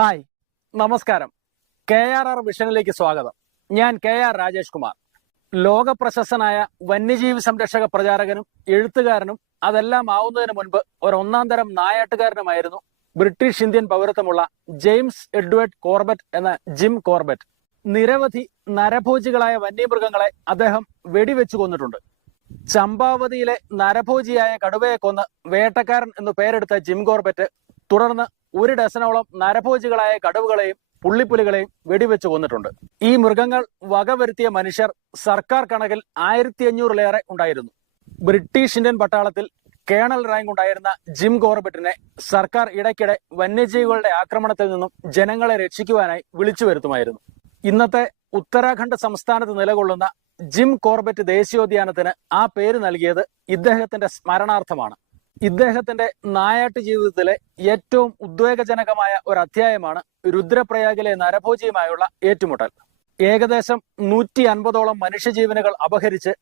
Hi, നമസ്കാരം. KRR വിഷനിലേക്ക് സ്വാഗതം. ഞാൻ KR രാജേഷ് കുമാർ. ലോക പ്രശസ്തനായ വന്യജീവി സംരക്ഷക പ്രചാരകനും എഴുത്തുകാരനും അതെല്ലാം ആവുന്നതിന് മുൻപ് ഒരു ഒന്നാം തരം നായാട്ടുകാരനുമായിരുന്നു ബ്രിട്ടീഷ് ഇന്ത്യൻ പൗരത്വമുള്ള ജെയിംസ് എഡ്വേർഡ് കോർബറ്റ് എന്ന ജിം കോർബറ്റ്. നിരവധി നരഭോജികളായ വന്യമൃഗങ്ങളെ അദ്ദേഹം വെടിവെച്ചു കൊന്നിട്ടുണ്ട്. ചമ്പാവതിയിലെ നരഭോജിയായ കടുവയെ കൊന്ന് വേട്ടക്കാരൻ എന്നു പേരെടുത്ത ജിം കോർബറ്റ് തുടർന്ന് 1 ഡസനോളം നരഭോജികളായ കടുവകളെയും പുള്ളിപ്പുലികളെയും വെടിവെച്ച് കൊന്നിട്ടുണ്ട്. ഈ മൃഗങ്ങൾ വകവരുത്തിയ മനുഷ്യർ സർക്കാർ കണക്കിൽ 1500-ലേറെ ഉണ്ടായിരുന്നു. ബ്രിട്ടീഷ് ഇന്ത്യൻ പട്ടാളത്തിൽ കേണൽ റാങ്ക് ഉണ്ടായിരുന്ന ജിം കോർബറ്റിനെ സർക്കാർ ഇടയ്ക്കിടെ വന്യജീവികളുടെ ആക്രമണത്തിൽ നിന്നും ജനങ്ങളെ രക്ഷിക്കുവാനായി വിളിച്ചു വരുത്തുമായിരുന്നു. ഇന്നത്തെ ഉത്തരാഖണ്ഡ് സംസ്ഥാനത്ത് നിലകൊള്ളുന്ന ജിം കോർബറ്റ് ദേശീയോദ്യാനത്തിന് ആ പേര് നൽകിയത് ഇദ്ദേഹത്തിന്റെ സ്മരണാർത്ഥമാണ്. ഇദ്ദേഹത്തിന്റെ നായാട്ട് ജീവിതത്തിലെ ഏറ്റവും ഉദ്വേഗജനകമായ ഒരു അധ്യായമാണ് രുദ്രപ്രയാഗിലെ നരഭോജിയുമായുള്ള ഏറ്റുമുട്ടൽ. ഏകദേശം 150ഓളം മനുഷ്യജീവനുകൾ അപഹരിച്ച്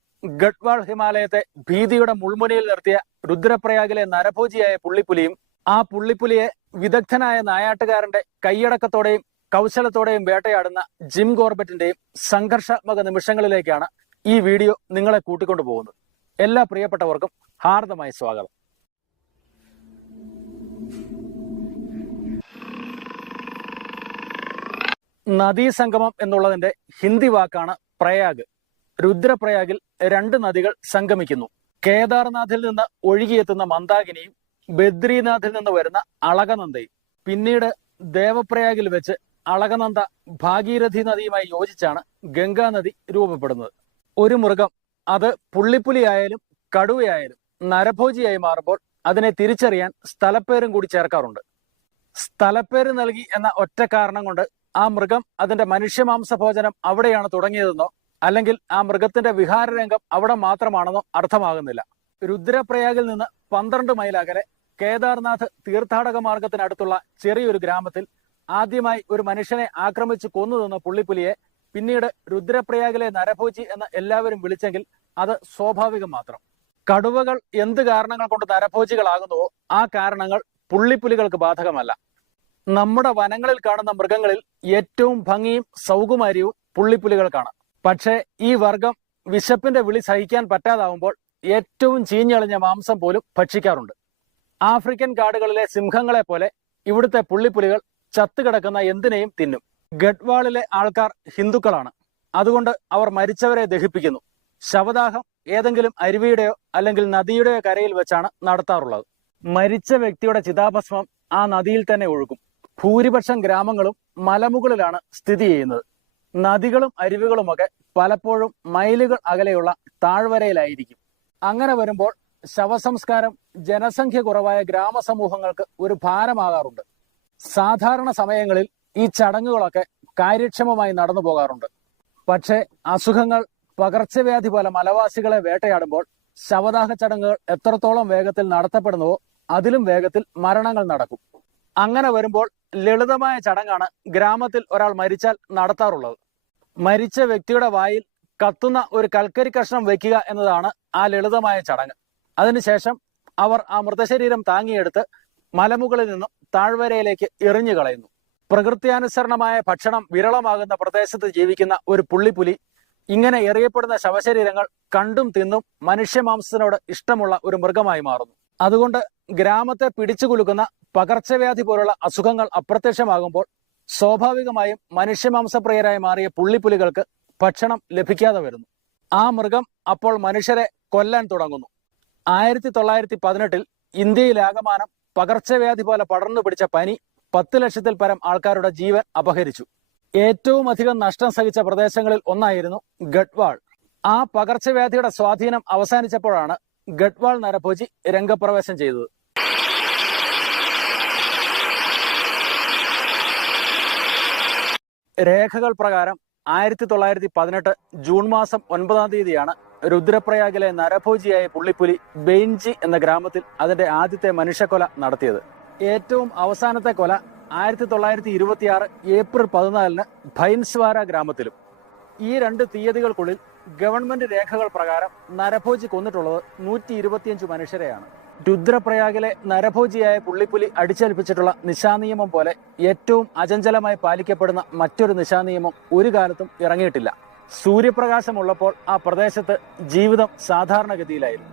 ഗഡ്വാൾ ഹിമാലയത്തെ ഭീതിയുടെ മുൾമുനയിൽ നിർത്തിയ രുദ്രപ്രയാഗിലെ നരഭോജിയായ പുള്ളിപ്പുലിയും ആ പുള്ളിപ്പുലിയെ വിദഗ്ധനായ നായാട്ടുകാരന്റെ കൈയടക്കത്തോടെയും കൗശലത്തോടെയും വേട്ടയാടുന്ന ജിം കോർബറ്റിന്റെയും സംഘർഷാത്മക നിമിഷങ്ങളിലേക്കാണ് ഈ വീഡിയോ നിങ്ങളെ കൂട്ടിക്കൊണ്ടു പോകുന്നത്. എല്ലാ പ്രിയപ്പെട്ടവർക്കും ഹാർദമായ സ്വാഗതം. നദീസംഗമം എന്നുള്ളതിന്റെ ഹിന്ദി വാക്കാണ് പ്രയാഗ്. രുദ്രപ്രയാഗിൽ 2 നദികൾ സംഗമിക്കുന്നു. കേദാർനാഥിൽ നിന്ന് ഒഴുകിയെത്തുന്ന മന്ദാകിനിയും ബദ്രീനാഥിൽ നിന്ന് വരുന്ന അളകനന്ദയും. പിന്നീട് ദേവപ്രയാഗിൽ വെച്ച് അളകനന്ദ ഭാഗീരഥി നദിയുമായി യോജിച്ചാണ് ഗംഗാ നദി രൂപപ്പെടുന്നത്. ഒരു മൃഗം, അത് പുള്ളിപ്പുലിയായാലും കടുവയായാലും നരഭോജിയായി മാറുമ്പോൾ അതിനെ തിരിച്ചറിയാൻ സ്ഥലപ്പേരും കൂടി ചേർക്കാറുണ്ട്. സ്ഥലപ്പേര് നൽകി എന്ന ഒറ്റ കാരണം കൊണ്ട് ആ മൃഗം അതിന്റെ മനുഷ്യമാംസ ഭോജനം അവിടെയാണ് തുടങ്ങിയതെന്നോ അല്ലെങ്കിൽ ആ മൃഗത്തിന്റെ വിഹാരരംഗം അവിടെ മാത്രമാണെന്നോ അർത്ഥമാകുന്നില്ല. രുദ്രപ്രയാഗിൽ നിന്ന് 12 മൈൽ അകലെ കേദാർനാഥ് തീർത്ഥാടക മാർഗത്തിനടുത്തുള്ള ചെറിയൊരു ഗ്രാമത്തിൽ ആദ്യമായി ഒരു മനുഷ്യനെ ആക്രമിച്ച് കൊന്നുതിന്ന പുള്ളിപ്പുലിയെ പിന്നീട് രുദ്രപ്രയാഗിലെ നരഭോജി എന്ന് എല്ലാവരും വിളിച്ചെങ്കിൽ അത് സ്വാഭാവികം മാത്രം. കടുവകൾ എന്ത് കാരണങ്ങൾ കൊണ്ട് നരഭോജികളാകുന്നുവോ ആ കാരണങ്ങൾ പുള്ളിപ്പുലികൾക്ക് ബാധകമല്ല. നമ്മുടെ വനങ്ങളിൽ കാണുന്ന മൃഗങ്ങളിൽ ഏറ്റവും ഭംഗിയും സൗകുമാര്യവും പുള്ളിപ്പുലികൾക്കാണ്. പക്ഷേ ഈ വർഗം വിശപ്പിന്റെ വിളി സഹിക്കാൻ പറ്റാതാവുമ്പോൾ ഏറ്റവും ചീഞ്ഞളിഞ്ഞ മാംസം പോലും ഭക്ഷിക്കാറുണ്ട്. ആഫ്രിക്കൻ കാടുകളിലെ സിംഹങ്ങളെ പോലെ ഇവിടുത്തെ പുള്ളിപ്പുലികൾ ചത്തുകിടക്കുന്ന എന്തിനേയും തിന്നും. ഗഡ്വാളിലെ ആൾക്കാർ ഹിന്ദുക്കളാണ്. അതുകൊണ്ട് അവർ മരിച്ചവരെ ദഹിപ്പിക്കുന്നു. ശവദാഹം ഏതെങ്കിലും അരുവിയുടെയോ അല്ലെങ്കിൽ നദിയുടെയോ കരയിൽ വെച്ചാണ് നടത്താറുള്ളത്. മരിച്ച വ്യക്തിയുടെ ചിതാഭസ്മം ആ നദിയിൽ തന്നെ ഒഴുകും. ഭൂരിപക്ഷം ഗ്രാമങ്ങളും മലമുകളിലാണ് സ്ഥിതി ചെയ്യുന്നത്. നദികളും അരുവികളുമൊക്കെ പലപ്പോഴും മൈലുകൾ അകലെയുള്ള താഴ്വരയിലായിരിക്കും. അങ്ങനെ വരുമ്പോൾ ശവസംസ്കാരം ജനസംഖ്യ കുറവായ ഗ്രാമസമൂഹങ്ങൾക്ക് ഒരു ഭാരമാകാറുണ്ട്. സാധാരണ സമയങ്ങളിൽ ഈ ചടങ്ങുകളൊക്കെ കാര്യക്ഷമമായി നടന്നു പോകാറുണ്ട്. പക്ഷേ അസുഖങ്ങൾ, പകർച്ചവ്യാധി പോലെ മലവാസികളെ വേട്ടയാടുമ്പോൾ ശവദാഹ ചടങ്ങുകൾ എത്രത്തോളം വേഗത്തിൽ നടത്തപ്പെടുന്നുവോ അതിലും വേഗത്തിൽ മരണങ്ങൾ നടക്കും. അങ്ങനെ വരുമ്പോൾ ലളിതമായ ചടങ്ങാണ് ഗ്രാമത്തിൽ ഒരാൾ മരിച്ചാൽ നടത്താറുള്ളത്. മരിച്ച വ്യക്തിയുടെ വായിൽ കത്തുന്ന ഒരു കൽക്കരി കഷ്ണം വയ്ക്കുക എന്നതാണ് ആ ലളിതമായ ചടങ്ങ്. അതിനുശേഷം അവർ ആ മൃതശരീരം താങ്ങിയെടുത്ത് മലമുകളിൽ നിന്നും താഴ്വരയിലേക്ക് എറിഞ്ഞു കളയുന്നു. പ്രകൃത്യാനുസരണമായ ഭക്ഷണം വിരളമാകുന്ന പ്രദേശത്ത് ജീവിക്കുന്ന ഒരു പുള്ളിപ്പുലി ഇങ്ങനെ എറിയപ്പെടുന്ന ശവശരീരങ്ങൾ കണ്ടും തിന്നും മനുഷ്യമാംസത്തിനോട് ഇഷ്ടമുള്ള ഒരു മൃഗമായി മാറുന്നു. അതുകൊണ്ട് ഗ്രാമത്തെ പിടിച്ചുകുലുക്കുന്ന പകർച്ചവ്യാധി പോലുള്ള അസുഖങ്ങൾ അപ്രത്യക്ഷമാകുമ്പോൾ സ്വാഭാവികമായും മനുഷ്യമാംസപ്രിയരായി മാറിയ പുള്ളിപ്പുലികൾക്ക് ഭക്ഷണം ലഭിക്കാതെ വരുന്നു. ആ മൃഗം അപ്പോൾ മനുഷ്യരെ കൊല്ലാൻ തുടങ്ങുന്നു. 1918 ഇന്ത്യയിലാകമാനം പകർച്ചവ്യാധി പോലെ പടർന്നു പിടിച്ച പനി 10 ലക്ഷത്തിൽ പരം ആൾക്കാരുടെ ജീവൻ അപഹരിച്ചു. ഏറ്റവും അധികം നഷ്ടം സഹിച്ച പ്രദേശങ്ങളിൽ ഒന്നായിരുന്നു ഗഡ്വാൾ. ആ പകർച്ചവ്യാധിയുടെ സ്വാധീനം അവസാനിച്ചപ്പോഴാണ് ഗഡ്വാൾ നരഭോജി രംഗപ്രവേശം ചെയ്തത്. രേഖകൾ പ്രകാരം 1918 ജൂൺ മാസം 9-ാം തീയതിയാണ് രുദ്രപ്രയാഗിലെ നരഭോജിയായ പുള്ളിപ്പുലി ബെയിൻജി എന്ന ഗ്രാമത്തിൽ അതിന്റെ ആദ്യത്തെ മനുഷ്യക്കൊല നടത്തിയത്. ഏറ്റവും അവസാനത്തെ കൊല 1926 ഏപ്രിൽ 14-ന് ഭൈൻസ്വാര ഗ്രാമത്തിലും. ഈ 2 തീയതികൾക്കുള്ളിൽ ഗവൺമെന്റ് രേഖകൾ പ്രകാരം നരഭോജി കൊന്നിട്ടുള്ളത് 125 മനുഷ്യരെയാണ്. രുദ്രപ്രയാഗിലെ നരഭോജിയായ പുള്ളിപ്പുലി അടിച്ചേൽപ്പിച്ചിട്ടുള്ള നിശാനിയമം പോലെ ഏറ്റവും അചഞ്ചലമായി പാലിക്കപ്പെടുന്ന മറ്റൊരു നിശാനിയമം ഒരു കാലത്തും ഇറങ്ങിയിട്ടില്ല. സൂര്യപ്രകാശമുള്ളപ്പോൾ ആ പ്രദേശത്ത് ജീവിതം സാധാരണഗതിയിലായിരുന്നു.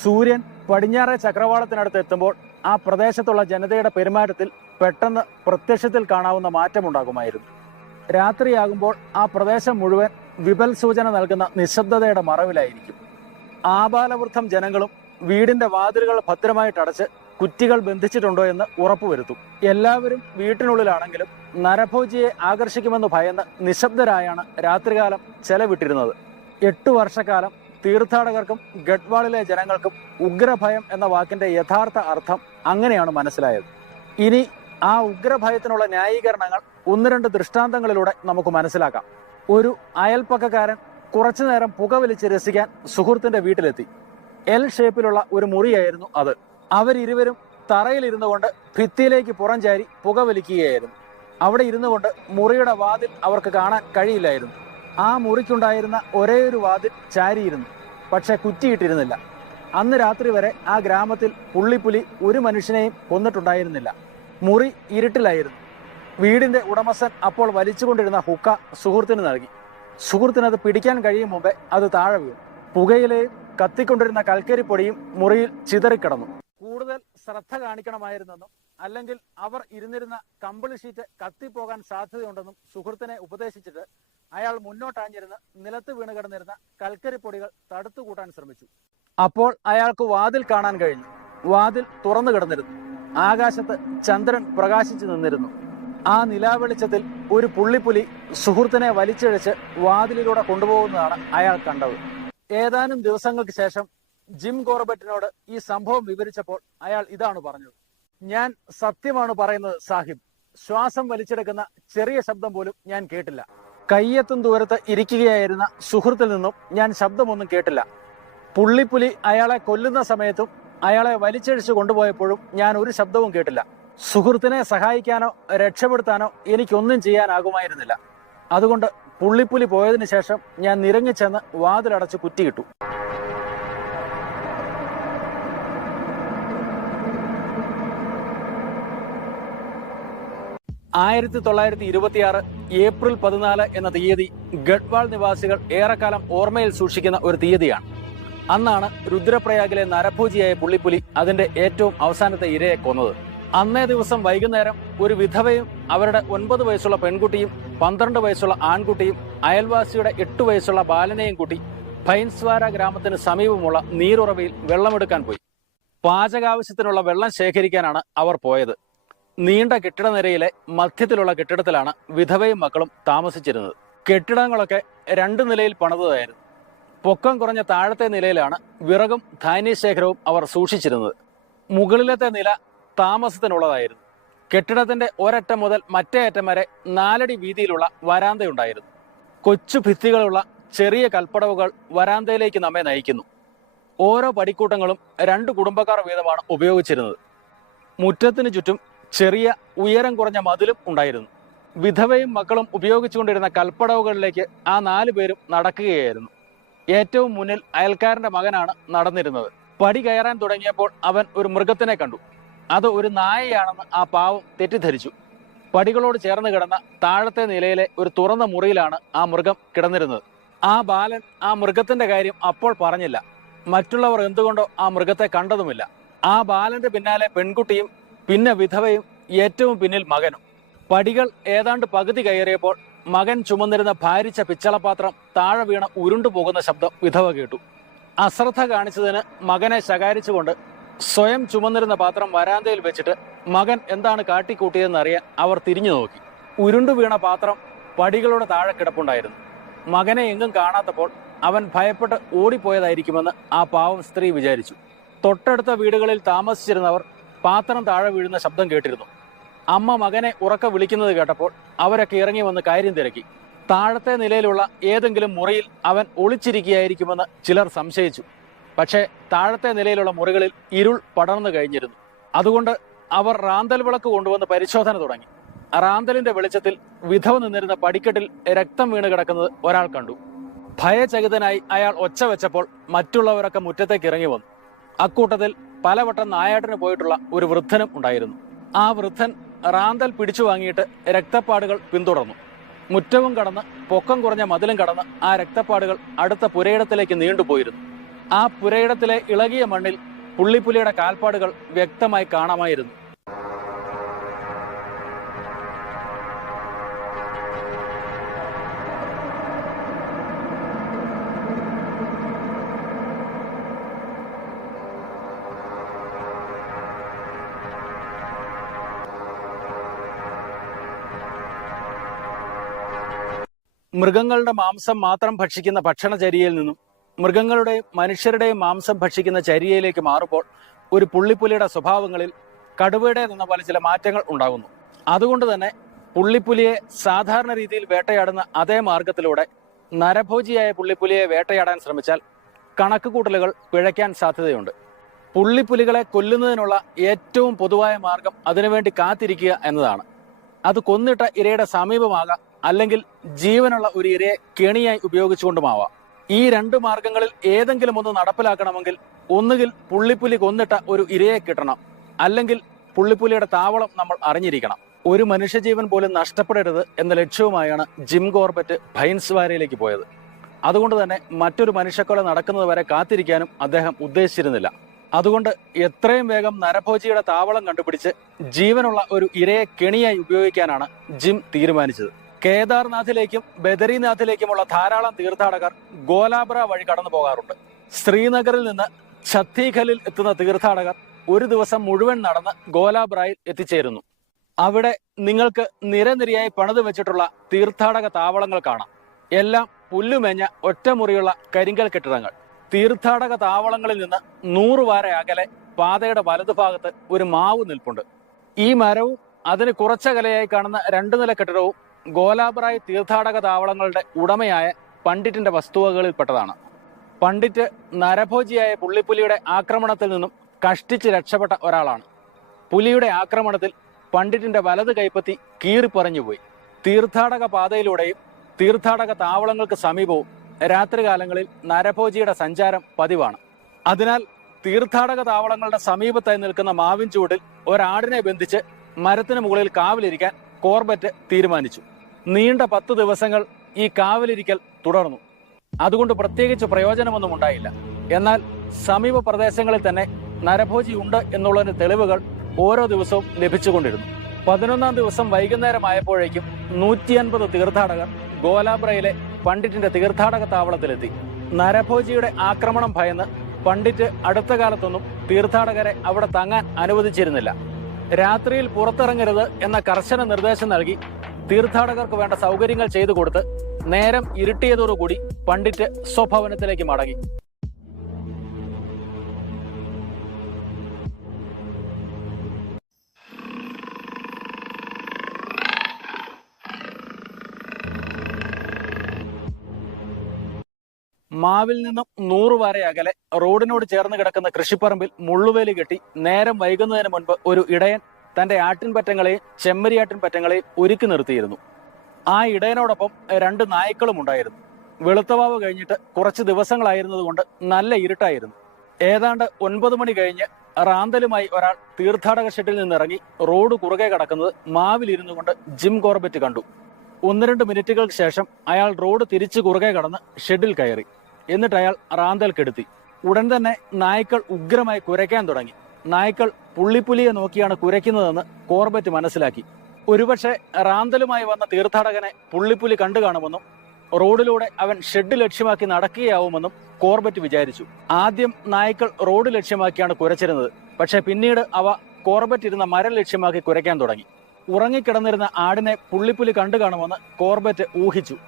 സൂര്യൻ പടിഞ്ഞാറെ ചക്രവാളത്തിനടുത്ത് എത്തുമ്പോൾ ആ പ്രദേശത്തുള്ള ജനതയുടെ പെരുമാറ്റത്തിൽ പെട്ടെന്ന് പ്രത്യക്ഷത്തിൽ കാണാവുന്ന മാറ്റമുണ്ടാകുമായിരുന്നു. രാത്രിയാകുമ്പോൾ ആ പ്രദേശം മുഴുവൻ വിപൽ സൂചന നൽകുന്ന നിശബ്ദതയുടെ മറവിലായിരിക്കും. ആബാലവൃദ്ധം ജനങ്ങളും വീടിന്റെ വാതിലുകൾ ഭദ്രമായിട്ട് അടച്ച് കുറ്റികൾ ബന്ധിച്ചിട്ടുണ്ടോ എന്ന് ഉറപ്പുവരുത്തും. എല്ലാവരും വീട്ടിനുള്ളിലാണെങ്കിലും നരഭോജിയെ ആകർഷിക്കുമെന്ന് ഭയന്ന് നിശബ്ദരായാണ് രാത്രികാലം ചെലവിട്ടിരുന്നത്. 8 വർഷക്കാലം തീർത്ഥാടകർക്കും ഗഡ്വാളിലെ ജനങ്ങൾക്കും ഉഗ്രഭയം എന്ന വാക്കിന്റെ യഥാർത്ഥ അർത്ഥം അങ്ങനെയാണ് മനസ്സിലായത്. ഇനി ആ ഉഗ്രഭയത്തിനുള്ള ന്യായീകരണങ്ങൾ 1-2 ദൃഷ്ടാന്തങ്ങളിലൂടെ നമുക്ക് മനസ്സിലാക്കാം. ഒരു അയൽപ്പക്കക്കാരൻ കുറച്ചുനേരം പുകവലിച്ച് രസിക്കാൻ സുഹൃത്തിന്റെ വീട്ടിലെത്തി. എൽ ഷേപ്പിലുള്ള ഒരു മുറിയായിരുന്നു അത്. അവരിരുവരും തറയിലിരുന്നു കൊണ്ട് ഭിത്തിയിലേക്ക് പുറംചാരി പുകവലിക്കുകയായിരുന്നു. അവിടെ ഇരുന്നു കൊണ്ട് മുറിയുടെ വാതിൽ അവർക്ക് കാണാൻ കഴിയില്ലായിരുന്നു. ആ മുറിക്കുണ്ടായിരുന്ന ഒരേയൊരു വാതിൽ ചാരിയിരുന്നു, പക്ഷെ കുറ്റിയിട്ടിരുന്നില്ല. അന്ന് രാത്രി വരെ ആ ഗ്രാമത്തിൽ പുള്ളിപ്പുലി ഒരു മനുഷ്യനെയും കൊന്നിട്ടുണ്ടായിരുന്നില്ല. മുറി ഇരുട്ടിലായിരുന്നു. വീടിന്റെ ഉടമസ്ഥൻ അപ്പോൾ വലിച്ചുകൊണ്ടിരുന്ന ഹുക്ക സുഹൃത്തിന് നൽകി. സുഹൃത്തിനത് പിടിക്കാൻ കഴിയും മുമ്പേ അത് താഴെ വീണു. പുകയിലെയും കത്തിക്കൊണ്ടിരുന്ന കൽക്കരിപ്പൊടിയും മുറിയിൽ ചിതറിക്കിടന്നു. കൂടുതൽ ശ്രദ്ധ കാണിക്കണമായിരുന്നെന്നും അല്ലെങ്കിൽ അവർ ഇരുന്നിരുന്ന കമ്പിളി ഷീറ്റ് കത്തിപ്പോകാൻ സാധ്യതയുണ്ടെന്നും സുഹൃത്തിനെ ഉപദേശിച്ചിട്ട് അയാൾ മുന്നോട്ടാഞ്ഞിരുന്ന് നിലത്ത് വീണ് കിടന്നിരുന്ന കൽക്കരിപ്പൊടികൾ തടുത്തു കൂട്ടാൻ ശ്രമിച്ചു. അപ്പോൾ അയാൾക്ക് വാതിൽ കാണാൻ കഴിഞ്ഞു. വാതിൽ തുറന്നു കിടന്നിരുന്നു. ആകാശത്ത് ചന്ദ്രൻ പ്രകാശിച്ചു നിന്നിരുന്നു. ആ നിലാവെളിച്ചത്തിൽ ഒരു പുള്ളിപ്പുലി സുഹൃത്തിനെ വലിച്ചിഴച്ച് വാതിലിലൂടെ കൊണ്ടുപോകുന്നതാണ് അയാൾ കണ്ടത്. ഏതാനും ദിവസങ്ങൾക്ക് ശേഷം ജിം കോർബറ്റിനോട് ഈ സംഭവം വിവരിച്ചപ്പോൾ അയാൾ ഇതാണ് പറഞ്ഞത്: ഞാൻ സത്യമാണ് പറയുന്നത് സാഹിബ്. ശ്വാസം വലിച്ചെടുക്കുന്ന ചെറിയ ശബ്ദം പോലും ഞാൻ കേട്ടില്ല. കയ്യെത്തും ദൂരത്ത് ഇരിക്കുകയായിരുന്ന സുഹൃത്തിൽ നിന്നും ഞാൻ ശബ്ദമൊന്നും കേട്ടില്ല. പുള്ളിപ്പുലി അയാളെ കൊല്ലുന്ന സമയത്തും അയാളെ വലിച്ചഴിച്ചു കൊണ്ടുപോയപ്പോഴും ഞാൻ ഒരു ശബ്ദവും കേട്ടില്ല. സുഹൃത്തിനെ സഹായിക്കാനോ രക്ഷപ്പെടുത്താനോ എനിക്കൊന്നും ചെയ്യാനാകുമായിരുന്നില്ല. അതുകൊണ്ട് പുള്ളിപ്പുലി പോയതിനു ശേഷം ഞാൻ നിരങ്ങിച്ചെന്ന് വാതിലടച്ച് കുറ്റിയിട്ടു. ഏപ്രിൽ 14 എന്ന തീയതി ഗഡ്വാൾ നിവാസികൾ ഏറെക്കാലം ഓർമ്മയിൽ സൂക്ഷിക്കുന്ന ഒരു തീയതിയാണ്. അന്നാണ് രുദ്രപ്രയാഗിലെ നരഭോജിയായ പുള്ളിപ്പുലി അതിന്റെ ഏറ്റവും അവസാനത്തെ ഇരയെ കൊന്നത്. അന്നേ ദിവസം വൈകുന്നേരം ഒരു വിധവയും അവരുടെ 9 വയസ്സുള്ള പെൺകുട്ടിയും 12 വയസ്സുള്ള ആൺകുട്ടിയും അയൽവാസിയുടെ 8 വയസ്സുള്ള ബാലനെയും കൂട്ടി ഭൈൻസ്വാര ഗ്രാമത്തിന് സമീപമുള്ള നീരുറവയിൽ വെള്ളമെടുക്കാൻ പോയി. പാചകാവശ്യത്തിനുള്ള വെള്ളം ശേഖരിക്കാനാണ് അവർ പോയത്. നീണ്ട കെട്ടിടനിരയിലെ മധ്യത്തിലുള്ള കെട്ടിടത്തിലാണ് വിധവയും മക്കളും താമസിച്ചിരുന്നത്. കെട്ടിടങ്ങളൊക്കെ 2 നിലയിൽ പണിതതായിരുന്നു. പൊക്കം കുറഞ്ഞ താഴത്തെ നിലയിലാണ് വിറകും ധാന്യശേഖരവും അവർ സൂക്ഷിച്ചിരുന്നത്. മുകളിലത്തെ നില താമസത്തിനുള്ളതായിരുന്നു. കെട്ടിടത്തിന്റെ ഒരറ്റം മുതൽ മറ്റേ അറ്റം വരെ 4 അടി വീതിയിലുള്ള വരാന്തയുണ്ടായിരുന്നു. കൊച്ചു ഭിത്തികളുള്ള ചെറിയ കൽപ്പടവുകൾ വരാന്തയിലേക്ക് നമ്മെ നയിക്കുന്നു. ഓരോ പടിക്കൂട്ടങ്ങളും 2 കുടുംബക്കാർ വീതമാണ് ഉപയോഗിച്ചിരുന്നത്. മുറ്റത്തിനു ചുറ്റും ചെറിയ ഉയരം കുറഞ്ഞ മതിലും ഉണ്ടായിരുന്നു. വിധവയും മക്കളും ഉപയോഗിച്ചുകൊണ്ടിരുന്ന കൽപ്പടവുകളിലേക്ക് ആ 4 പേരും നടക്കുകയായിരുന്നു. ഏറ്റവും മുന്നിൽ അയൽക്കാരന്റെ മകനാണ് നടന്നിരുന്നത്. പടി കയറാൻ തുടങ്ങിയപ്പോൾ അവൻ ഒരു മൃഗത്തിനെ കണ്ടു. അത് ഒരു നായയാണെന്ന് ആ പാവം തെറ്റിദ്ധരിച്ചു. പടികളോട് ചേർന്ന് കിടന്ന താഴത്തെ നിലയിലെ ഒരു തുറന്ന മുറിയിലാണ് ആ മൃഗം കിടന്നിരുന്നത്. ആ ബാലൻ ആ മൃഗത്തിന്റെ കാര്യം അപ്പോൾ പറഞ്ഞില്ല. മറ്റുള്ളവർ എന്തുകൊണ്ടോ ആ മൃഗത്തെ കണ്ടതുമില്ല. ആ ബാലന്റെ പിന്നാലെ പെൺകുട്ടിയും പിന്നെ വിധവയും ഏറ്റവും പിന്നിൽ മകനും. പടികൾ ഏതാണ്ട് പകുതി കയറിയപ്പോൾ മകൻ ചുമന്നിരുന്ന ഭാരിച്ച പിച്ചളപാത്രം താഴെ വീണ ഉരുണ്ടു പോകുന്ന ശബ്ദം വിധവ കേട്ടു. അശ്രദ്ധ കാണിച്ചതിന് മകനെ ശകാരിച്ചുകൊണ്ട് സ്വയം ചുമന്നിരുന്ന പാത്രം വരാന്തയിൽ വെച്ചിട്ട് മകൻ എന്താണ് കാട്ടിക്കൂട്ടിയതെന്ന് അറിയാൻ അവർ തിരിഞ്ഞു നോക്കി. ഉരുണ്ടു വീണ പാത്രം പടികളുടെ താഴെ കിടപ്പുണ്ടായിരുന്നു. മകനെ എങ്ങും കാണാത്തപ്പോൾ അവൻ ഭയപ്പെട്ട് ഓടിപ്പോയതായിരിക്കുമെന്ന് ആ പാവം സ്ത്രീ വിചാരിച്ചു. തൊട്ടടുത്ത വീടുകളിൽ താമസിച്ചിരുന്നവർ പാത്രം താഴെ വീഴുന്ന ശബ്ദം കേട്ടിരുന്നു. അമ്മ മകനെ ഉറക്കെ വിളിക്കുന്നത് കേട്ടപ്പോൾ അവരൊക്കെ ഇറങ്ങി വന്ന് കാര്യം തിരക്കി. താഴത്തെ നിലയിലുള്ള ഏതെങ്കിലും മുറിയിൽ അവൻ ഒളിച്ചിരിക്കുകയായിരിക്കുമെന്ന് ചിലർ സംശയിച്ചു. പക്ഷേ താഴത്തെ നിലയിലുള്ള മുറികളിൽ ഇരുൾ പടർന്നു കഴിഞ്ഞിരുന്നു. അതുകൊണ്ട് അവർ റാന്തൽ വിളക്ക് കൊണ്ടുവന്ന് പരിശോധന തുടങ്ങി. റാന്തലിന്റെ വെളിച്ചത്തിൽ വിധവ നിന്നിരുന്ന പടിക്കെട്ടിൽ രക്തം വീണ് കിടക്കുന്നത് ഒരാൾ കണ്ടു. ഭയചകിതനായി അയാൾ ഒച്ച വെച്ചപ്പോൾ മറ്റുള്ളവരൊക്കെ മുറ്റത്തേക്ക് ഇറങ്ങി വന്നു. അക്കൂട്ടത്തിൽ പലവട്ടം നായാട്ടിന് പോയിട്ടുള്ള ഒരു വൃദ്ധനും ഉണ്ടായിരുന്നു. ആ വൃദ്ധൻ റാന്തൽ പിടിച്ചു വാങ്ങിയിട്ട് രക്തപ്പാടുകൾ പിന്തുടർന്നു. മുറ്റവും കടന്ന് പൊക്കം കുറഞ്ഞ മതിലും കടന്ന് ആ രക്തപ്പാടുകൾ അടുത്ത പുരയിടത്തിലേക്ക് നീണ്ടുപോയിരുന്നു. ആ പുരയിടത്തിലെ ഇളകിയ മണ്ണിൽ പുള്ളിപ്പുലിയുടെ കാൽപ്പാടുകൾ വ്യക്തമായി കാണാമായിരുന്നു. മൃഗങ്ങളുടെ മാംസം മാത്രം ഭക്ഷിക്കുന്ന ഭക്ഷണചര്യയിൽ നിന്നും മൃഗങ്ങളുടെയും മനുഷ്യരുടെയും മാംസം ഭക്ഷിക്കുന്ന ചര്യയിലേക്ക് മാറുമ്പോൾ ഒരു പുള്ളിപ്പുലിയുടെ സ്വഭാവങ്ങളിൽ കടുവയുടെ നിന്ന പോലെ ചില മാറ്റങ്ങൾ ഉണ്ടാകുന്നു. അതുകൊണ്ട് തന്നെ പുള്ളിപ്പുലിയെ സാധാരണ രീതിയിൽ വേട്ടയാടുന്ന അതേ മാർഗത്തിലൂടെ നരഭോജിയായ പുള്ളിപ്പുലിയെ വേട്ടയാടാൻ ശ്രമിച്ചാൽ കണക്കുകൂട്ടലുകൾ പിഴയ്ക്കാൻ സാധ്യതയുണ്ട്. പുള്ളിപ്പുലികളെ കൊല്ലുന്നതിനുള്ള ഏറ്റവും പൊതുവായ മാർഗം അതിനുവേണ്ടി കാത്തിരിക്കുക എന്നതാണ്. അത് കൊന്നിട്ട ഇരയുടെ സമീപമാകാം, അല്ലെങ്കിൽ ജീവനുള്ള ഒരു ഇരയെ കെണിയായി ഉപയോഗിച്ചുകൊണ്ടുമാവാം. ഈ രണ്ട് മാർഗങ്ങളിൽ ഏതെങ്കിലും ഒന്ന് നടപ്പിലാക്കണമെങ്കിൽ ഒന്നുകിൽ പുള്ളിപ്പുലി കൊന്നിട്ട ഒരു ഇരയെ കിട്ടണം, അല്ലെങ്കിൽ പുള്ളിപ്പുലിയുടെ താവളം നമ്മൾ അറിഞ്ഞിരിക്കണം. ഒരു മനുഷ്യജീവൻ പോലും നഷ്ടപ്പെടരുത് എന്ന ലക്ഷ്യവുമായാണ് ജിം കോർബറ്റ് ഭൈൻസ്വാരയിലേക്ക് പോയത്. അതുകൊണ്ട് തന്നെ മറ്റൊരു മനുഷ്യക്കൊല നടക്കുന്നത് വരെ കാത്തിരിക്കാനും അദ്ദേഹം ഉദ്ദേശിച്ചിരുന്നില്ല. അതുകൊണ്ട് എത്രയും വേഗം നരഭോജിയുടെ താവളം കണ്ടുപിടിച്ച് ജീവനുള്ള ഒരു ഇരയെ കെണിയായി ഉപയോഗിക്കാനാണ് ജിം തീരുമാനിച്ചത്. കേദാർനാഥിലേക്കും ബദരീനാഥിലേക്കുമുള്ള ധാരാളം തീർത്ഥാടകർ ഗോലാബ്ര വഴി കടന്നു പോകാറുണ്ട്. ശ്രീനഗറിൽ നിന്ന് ഛത്തീഖലിൽ എത്തുന്ന തീർത്ഥാടകർ ഒരു ദിവസം മുഴുവൻ നടന്ന് ഗോലാബ്രയിൽ എത്തിച്ചേരുന്നു. അവിടെ നിങ്ങൾക്ക് നിരനിരയായി പണിതു വെച്ചിട്ടുള്ള തീർത്ഥാടക താവളങ്ങൾ കാണാം. എല്ലാം പുല്ലുമേഞ്ഞ ഒറ്റമുറിയുള്ള കരിങ്കൽ കെട്ടിടങ്ങൾ. തീർത്ഥാടക താവളങ്ങളിൽ നിന്ന് 100 വാര അകലെ പാതയുടെ വലതുഭാഗത്ത് ഒരു മാവ് നിൽപ്പുണ്ട്. ഈ മരവും അതിന് കുറച്ചകലെയായി കാണുന്ന 2 നില കെട്ടിടവും ഗോലാബ്രായ് തീർത്ഥാടക താവളങ്ങളുടെ ഉടമയായ പണ്ഡിറ്റിന്റെ വസ്തുവകകളിൽപ്പെട്ടതാണ്. പണ്ഡിറ്റ് നരഭോജിയായ പുള്ളിപ്പുലിയുടെ ആക്രമണത്തിൽ നിന്നും കഷ്ടിച്ച് രക്ഷപ്പെട്ട ഒരാളാണ്. പുലിയുടെ ആക്രമണത്തിൽ പണ്ഡിറ്റിന്റെ വലത് കൈപ്പത്തി കീറിപ്പറഞ്ഞുപോയി. തീർത്ഥാടക പാതയിലൂടെയും തീർത്ഥാടക താവളങ്ങൾക്ക് സമീപവും രാത്രികാലങ്ങളിൽ നരഭോജിയുടെ സഞ്ചാരം പതിവാണ്. അതിനാൽ തീർത്ഥാടക താവളങ്ങളുടെ സമീപത്തായി നിൽക്കുന്ന മാവിൻ ചൂടിൽ ഒരാടിനെ ബന്ധിച്ച് മരത്തിന് മുകളിൽ കാവലിരിക്കാൻ കോർബറ്റ് തീരുമാനിച്ചു. നീണ്ട 10 ദിവസങ്ങൾ ഈ കാവലിരിക്കൽ തുടർന്നു. അതുകൊണ്ട് പ്രത്യേകിച്ച് പ്രയോജനമൊന്നും ഉണ്ടായില്ല. എന്നാൽ സമീപ പ്രദേശങ്ങളിൽ തന്നെ നരഭോജി ഉണ്ട് എന്നുള്ളതിന് തെളിവുകൾ ഓരോ ദിവസവും ലഭിച്ചുകൊണ്ടിരുന്നു. 11ാം ദിവസം വൈകുന്നേരമായപ്പോഴേക്കും 150 തീർത്ഥാടകർ ഗോലാബ്രയിലെ പണ്ഡിറ്റിന്റെ തീർത്ഥാടക താവളത്തിലെത്തി. നരഭോജിയുടെ ആക്രമണം ഭയന്ന് പണ്ഡിറ്റ് അടുത്ത കാലത്തൊന്നും തീർത്ഥാടകരെ അവിടെ തങ്ങാൻ അനുവദിച്ചിരുന്നില്ല. രാത്രിയിൽ പുറത്തിറങ്ങരുത് എന്ന കർശന നിർദ്ദേശം നൽകി തീർത്ഥാടകർക്ക് വേണ്ട സൗകര്യങ്ങൾ ചെയ്തു കൊടുത്ത് നേരം ഇരുട്ടിയതോടുകൂടി പണ്ഡിറ്റ് സ്വഭവനത്തിലേക്ക് മടങ്ങി. മാവിൽ നിന്നും 100 വാര അകലെ റോഡിനോട് ചേർന്ന് കിടക്കുന്ന കൃഷിപ്പറമ്പിൽ മുള്ളുവേലി കെട്ടി നേരം വൈകുന്നതിന് മുൻപ് ഒരു ഇടയൻ തന്റെ ആട്ടിൻപറ്റങ്ങളെയും ചെമ്മരിയാട്ടിൻപറ്റങ്ങളെയും ഒരുക്കി നിർത്തിയിരുന്നു. ആ ഇടയനോടൊപ്പം 2 നായ്ക്കളും ഉണ്ടായിരുന്നു. വെളുത്തവാവ് കഴിഞ്ഞിട്ട് കുറച്ച് ദിവസങ്ങളായിരുന്നതുകൊണ്ട് നല്ല ഇരുട്ടായിരുന്നു. ഏതാണ്ട് 9 മണി കഴിഞ്ഞ് റാന്തലുമായി ഒരാൾ തീർത്ഥാടക ഷെഡിൽ നിന്നിറങ്ങി റോഡ് കുറുകെ കടക്കുന്നത് മാവിലിരുന്നു കൊണ്ട് ജിം കോർബറ്റ് കണ്ടു. 1-2 മിനിറ്റുകൾക്ക് ശേഷം അയാൾ റോഡ് തിരിച്ചു കുറുകെ കടന്ന് ഷെഡിൽ കയറി. എന്നിട്ട് അയാൾ റാന്തൽ കെടുത്തി. ഉടൻ തന്നെ നായ്ക്കൾ ഉഗ്രമായി കുരയ്ക്കാൻ തുടങ്ങി. നായ്ക്കൾ പുള്ളിപ്പുലിയെ നോക്കിയാണ് കുരയ്ക്കുന്നതെന്ന് കോർബറ്റ് മനസ്സിലാക്കി. ഒരുപക്ഷെ റാന്തലുമായി വന്ന തീർത്ഥാടകനെ പുള്ളിപ്പുലി കണ്ടു കാണുമെന്നും റോഡിലൂടെ അവൻ ഷെഡ് ലക്ഷ്യമാക്കി നടക്കുകയാവുമെന്നും കോർബറ്റ് വിചാരിച്ചു. ആദ്യം നായ്ക്കൾ റോഡ് ലക്ഷ്യമാക്കിയാണ് കുരച്ചിരുന്നത്. പക്ഷെ പിന്നീട് അവ കോർബറ്റ് ഇരുന്ന മരം ലക്ഷ്യമാക്കി കുരയ്ക്കാൻ തുടങ്ങി. ഉറങ്ങിക്കിടന്നിരുന്ന ആടിനെ പുള്ളിപ്പുലി കണ്ടു കാണുമെന്ന് കോർബറ്റ് ഊഹിച്ചു.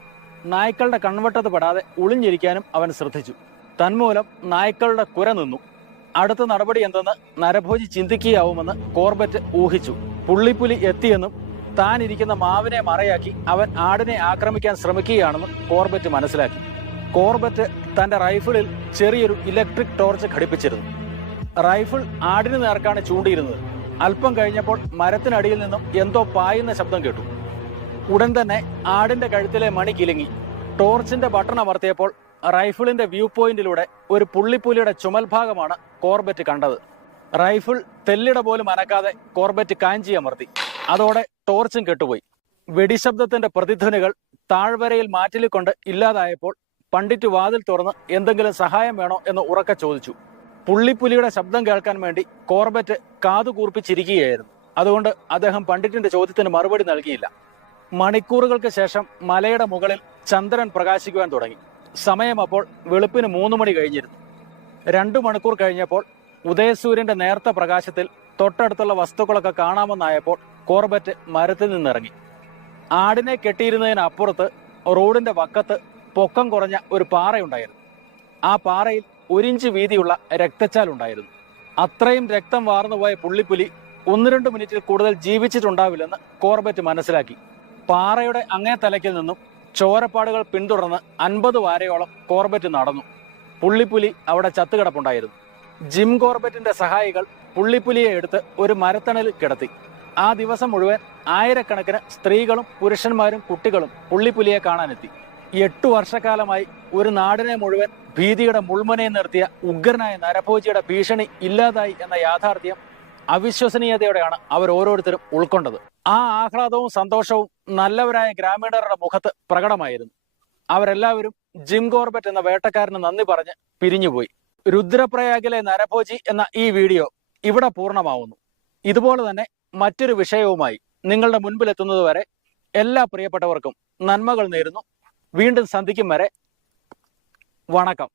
നായ്ക്കളുടെ കൺവട്ടത്ത് പെടാതെ ഒളിഞ്ഞിരിക്കാനും അവൻ ശ്രദ്ധിച്ചു. തന്മൂലം നായ്ക്കളുടെ കുര നിന്നു. അടുത്ത നടപടി എന്തെന്ന് നരഭോജി ചിന്തിക്കുകയാവുമെന്ന് കോർബറ്റ് ഊഹിച്ചു. പുള്ളിപ്പുലി എത്തിയെന്നും താൻ ഇരിക്കുന്ന മാവിനെ മറയാക്കി അവൻ ആടിനെ ആക്രമിക്കാൻ ശ്രമിക്കുകയാണെന്നും കോർബറ്റ് മനസ്സിലാക്കി. കോർബറ്റ് തന്റെ റൈഫിളിൽ ചെറിയൊരു ഇലക്ട്രിക് ടോർച്ച് ഘടിപ്പിച്ചിരുന്നു. റൈഫിൾ ആടിന് നേർക്കാണ് ചൂണ്ടിയിരുന്നത്. അല്പം കഴിഞ്ഞപ്പോൾ മരത്തിനടിയിൽ നിന്നും എന്തോ പായുന്ന ശബ്ദം കേട്ടു. ഉടൻ തന്നെ ആടിന്റെ കഴുത്തിലെ മണി കിലുങ്ങി. ടോർച്ചിന്റെ ബട്ടൺ അമർത്തിയപ്പോൾ റൈഫിളിന്റെ വ്യൂ പോയിന്റിലൂടെ ഒരു പുള്ളിപ്പുലിയുടെ ചുമൽഭാഗമാണ് കോർബറ്റ് കണ്ടത്. റൈഫിൾ തെല്ലിട പോലും അനക്കാതെ കോർബറ്റ് കാഞ്ചി അമർത്തി. അതോടെ ടോർച്ചും കെട്ടുപോയി. വെടിശബ്ദത്തിന്റെ പ്രതിധ്വനികൾ താഴ്വരയിൽ മാറ്റിലിക്കൊണ്ട് ഇല്ലാതായപ്പോൾ പണ്ഡിറ്റ് വാതിൽ തുറന്ന് എന്തെങ്കിലും സഹായം വേണോ എന്ന് ഉറക്കെ ചോദിച്ചു. പുള്ളിപ്പുലിയുടെ ശബ്ദം കേൾക്കാൻ വേണ്ടി കോർബറ്റ് കാതുകൂർപ്പിച്ചിരിക്കുകയായിരുന്നു. അതുകൊണ്ട് അദ്ദേഹം പണ്ഡിറ്റിന്റെ ചോദ്യത്തിന് മറുപടി നൽകിയില്ല. മണിക്കൂറുകൾക്ക് ശേഷം മലയുടെ മുകളിൽ ചന്ദ്രൻ പ്രകാശിക്കുവാൻ തുടങ്ങി. സമയം അപ്പോൾ വെളുപ്പിന് 3 മണി കഴിഞ്ഞിരുന്നു. 2 മണിക്കൂർ കഴിഞ്ഞപ്പോൾ ഉദയസൂര്യന്റെ നേർത്ത പ്രകാശത്തിൽ തൊട്ടടുത്തുള്ള വസ്തുക്കളൊക്കെ കാണാമെന്നായപ്പോൾ കോർബറ്റ് മരത്തിൽ നിന്നിറങ്ങി. ആടിനെ കെട്ടിയിരുന്നതിനപ്പുറത്ത് റോഡിന്റെ വക്കത്ത് പൊക്കം കുറഞ്ഞ ഒരു പാറയുണ്ടായിരുന്നു. ആ പാറയിൽ 1 ഇഞ്ച് വീതിയുള്ള രക്തച്ചാലുണ്ടായിരുന്നു. അത്രയും രക്തം വാർന്നുപോയ പുള്ളിപ്പുലി 1-2 മിനിറ്റിൽ കൂടുതൽ ജീവിച്ചിട്ടുണ്ടാവില്ലെന്ന് കോർബറ്റ് മനസ്സിലാക്കി. പാറയുടെ അങ്ങേ തലയ്ക്കിൽ നിന്നും ചോരപ്പാടുകൾ പിന്തുടർന്ന് 50 വാരയോളം കോർബറ്റ് നടന്നു. പുള്ളിപ്പുലി അവിടെ ചത്തുകിടപ്പുണ്ടായിരുന്നു. ജിം കോർബറ്റിന്റെ സഹായികൾ പുള്ളിപ്പുലിയെ എടുത്ത് ഒരു മരത്തണലിൽ കിടത്തി. ആ ദിവസം മുഴുവൻ ആയിരക്കണക്കിന് സ്ത്രീകളും പുരുഷന്മാരും കുട്ടികളും പുള്ളിപ്പുലിയെ കാണാനെത്തി. 8 വർഷക്കാലമായി ഒരു നാടിനെ മുഴുവൻ ഭീതിയുടെ മുൾമുനയിൽ നിർത്തിയ ഉഗ്രനായ നരഭോജിയുടെ ഭീഷണി ഇല്ലാതായി എന്ന യാഥാർത്ഥ്യം അവിശ്വസനീയതയോടെയാണ് അവർ ഓരോരുത്തരും ഉൾക്കൊണ്ടത്. ആ ആഹ്ലാദവും സന്തോഷവും നല്ലവരായ ഗ്രാമീണരുടെ മുഖത്ത് പ്രകടമായിരുന്നു. അവരെല്ലാവരും ജിം കോർബറ്റ് എന്ന വേട്ടക്കാരന് നന്ദി പറഞ്ഞ് പിരിഞ്ഞുപോയി. രുദ്രപ്രയാഗിലെ നരഭോജി എന്ന ഈ വീഡിയോ ഇവിടെ പൂർണ്ണമാവുന്നു. ഇതുപോലെ തന്നെ മറ്റൊരു വിഷയവുമായി നിങ്ങളുടെ മുൻപിലെത്തുന്നതുവരെ എല്ലാ പ്രിയപ്പെട്ടവർക്കും നന്മകൾ നേരുന്നു. വീണ്ടും സന്ധിക്കും വരെ വണക്കം.